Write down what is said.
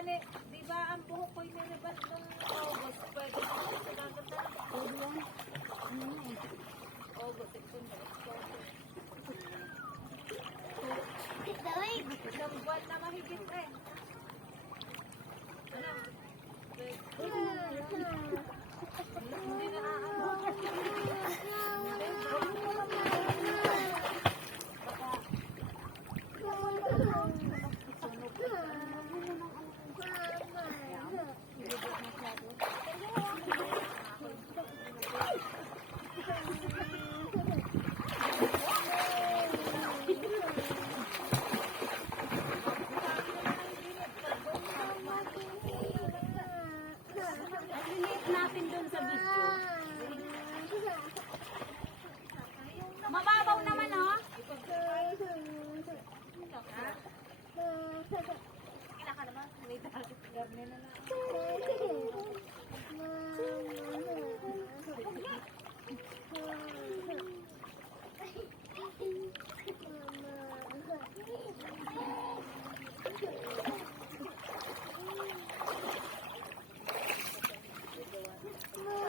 gani, di ba ang buhok ko'y nilibas ng August, pwede ko sa dagat na. Pwede yan. Ano na eh. August, September, October. Dawig. Isang buwan na mahigit eh. Ano? Hindi na aano. Natin doon sa video. Mababaw naman, oh. Kailan ka naman? May dagat. Garne na lang.